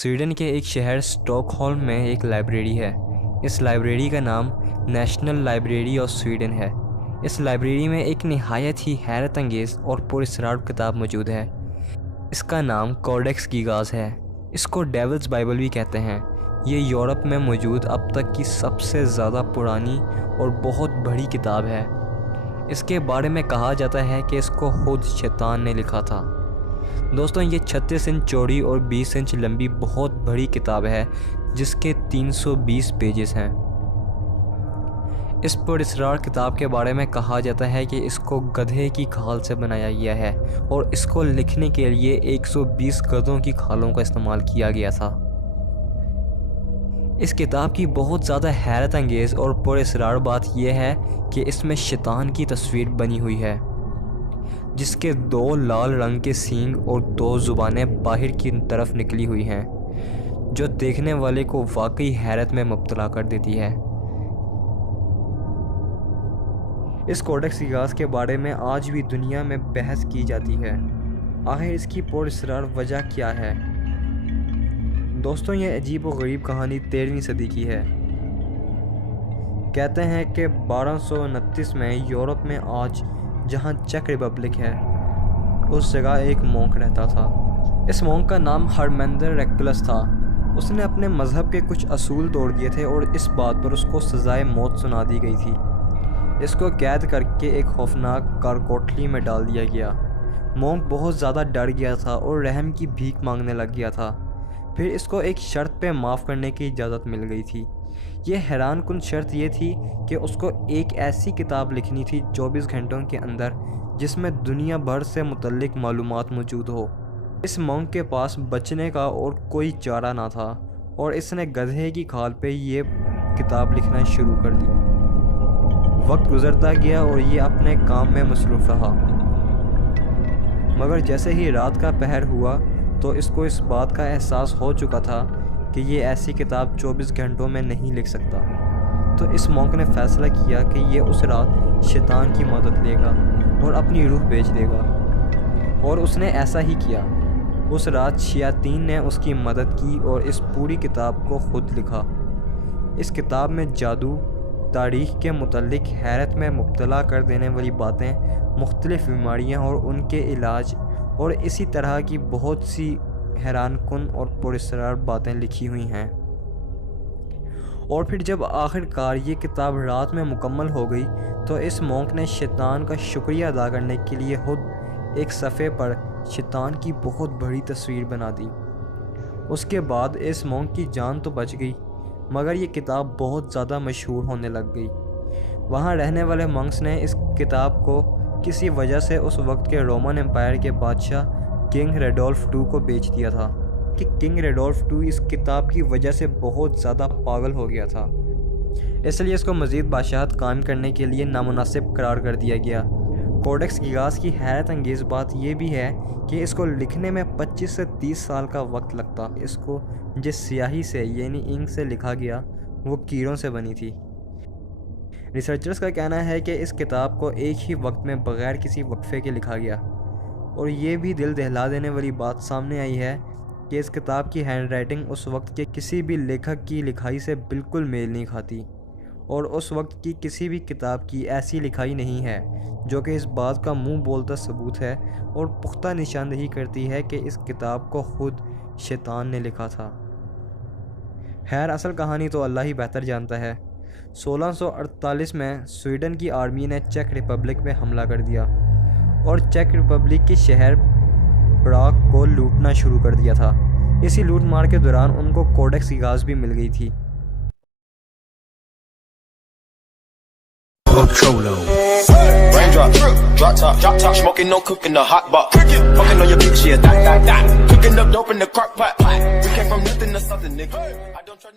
Sweden کے ایک شہر اسٹاک ہولم میں ایک لائبریری ہے۔ اس لائبریری کا نام نیشنل لائبریری آف سویڈن ہے۔ اس لائبریری میں ایک نہایت ہی حیرت انگیز اور پراسرار کتاب موجود ہے۔ اس کا نام کوڈیکس گیگاز ہے۔ اس کو ڈیولز بائبل بھی کہتے ہیں۔ یہ یورپ میں موجود اب تک کی سب سے زیادہ پرانی اور بہت بڑی کتاب ہے۔ اس کے بارے میں کہا جاتا ہے کہ اس کو خود شیطان نے لکھا تھا۔ دوستوں، یہ 36 انچ چوڑی اور 20 انچ لمبی بہت بڑی کتاب ہے جس کے 320 پیجز ہیں۔ اس پراسرار کتاب کے بارے میں کہا جاتا ہے کہ اس کو گدھے کی کھال سے بنایا گیا ہے اور اس کو لکھنے کے لیے 120 گدھوں کی کھالوں کا استعمال کیا گیا تھا۔ اس کتاب کی بہت زیادہ حیرت انگیز اور پراسرار بات یہ ہے کہ اس میں شیطان کی تصویر بنی ہوئی ہے، جس کے 2 لال رنگ کے سینگ اور 2 زبانیں باہر کی طرف نکلی ہوئی ہیں، جو دیکھنے والے کو واقعی حیرت میں مبتلا کر دیتی ہے۔ اس کوڈیکس گیگاز کے بارے میں آج بھی دنیا میں بحث کی جاتی ہے۔ آخر اس کی پراسرار وجہ کیا ہے؟ دوستوں، یہ عجیب و غریب کہانی 13ویں صدی کی ہے۔ کہتے ہیں کہ 1229 میں یورپ میں آج جہاں چیک ریپبلک ہے، اس جگہ ایک مونک رہتا تھا۔ اس مونک کا نام ہرمندر ریکولس تھا۔ اس نے اپنے مذہب کے کچھ اصول توڑ دیے تھے اور اس بات پر اس کو سزائے موت سنا دی گئی تھی۔ اس کو قید کر کے ایک خوفناک کارکوٹلی میں ڈال دیا گیا۔ مونک بہت زیادہ ڈر گیا تھا اور رحم کی بھیک مانگنے لگ گیا تھا۔ پھر اس کو ایک شرط پہ معاف کرنے کی اجازت مل گئی تھی۔ یہ حیران کن شرط یہ تھی کہ اس کو ایک ایسی کتاب لکھنی تھی 24 گھنٹوں کے اندر جس میں دنیا بھر سے متعلق معلومات موجود ہو۔ اس مونک کے پاس بچنے کا اور کوئی چارہ نہ تھا اور اس نے گدھے کی کھال پہ یہ کتاب لکھنا شروع کر دی۔ وقت گزرتا گیا اور یہ اپنے کام میں مصروف رہا، مگر جیسے ہی رات کا پہر ہوا تو اس کو اس بات کا احساس ہو چکا تھا کہ یہ ایسی کتاب 24 گھنٹوں میں نہیں لکھ سکتا۔ تو اس مونک نے فیصلہ کیا کہ یہ اس رات شیطان کی مدد لے گا اور اپنی روح بیچ دے گا، اور اس نے ایسا ہی کیا۔ اس رات شیاطین نے اس کی مدد کی اور اس پوری کتاب کو خود لکھا۔ اس کتاب میں جادو، تاریخ کے متعلق حیرت میں مبتلا کر دینے والی باتیں، مختلف بیماریاں اور ان کے علاج، اور اسی طرح کی بہت سی حیران کن اور پراسرار باتیں لکھی ہوئی ہیں۔ اور پھر جب آخر کار یہ کتاب رات میں مکمل ہو گئی تو اس مونک نے شیطان کا شکریہ ادا کرنے کے لیے خود ایک صفحے پر شیطان کی بہت بڑی تصویر بنا دی۔ اس کے بعد اس مونک کی جان تو بچ گئی، مگر یہ کتاب بہت زیادہ مشہور ہونے لگ گئی۔ وہاں رہنے والے منکس نے اس کتاب کو کسی وجہ سے اس وقت کے رومن امپائر کے بادشاہ کنگ ریڈولف II کو بیچ دیا تھا کہ کنگ ریڈولف II اس کتاب کی وجہ سے بہت زیادہ پاگل ہو گیا تھا، اس لیے اس کو مزید بادشاہت قائم کرنے کے لیے نامناسب قرار کر دیا گیا۔ کوڈیکس گیگاز کی حیرت انگیز بات یہ بھی ہے کہ اس کو لکھنے میں 25 سے 30 سال کا وقت لگتا۔ اس کو جس سیاہی سے یعنی انک سے لکھا گیا وہ کیڑوں سے بنی تھی۔ ریسرچرز کا کہنا ہے کہ اس کتاب کو ایک ہی وقت میں بغیر کسی وقفے کے لکھا گیا، اور یہ بھی دل دہلا دینے والی بات سامنے آئی ہے کہ اس کتاب کی ہینڈ رائٹنگ اس وقت کے کسی بھی لیکھک کی لکھائی سے بالکل میل نہیں کھاتی، اور اس وقت کی کسی بھی کتاب کی ایسی لکھائی نہیں ہے جو کہ اس بات کا منہ بولتا ثبوت ہے اور پختہ نشاندہی کرتی ہے کہ اس کتاب کو خود شیطان نے لکھا تھا۔ خیر، اصل کہانی تو اللہ ہی بہتر جانتا ہے۔ 1648 میں سویڈن کی آرمی نے چیک ریپبلک پہ حملہ کر دیا اور چیک ریپبلک کے شہر پراگ کو لوٹنا شروع کر دیا تھا۔ اسی لوٹ مار کے دوران ان کو کوڈیکس گیگاز بھی مل گئی تھی۔ Drop top, smoking, no cooking, the hot box. Fucking on your bitch, yeah, that. Cooking up dope in the crock pot. We came from nothing to something, nigga. I don't try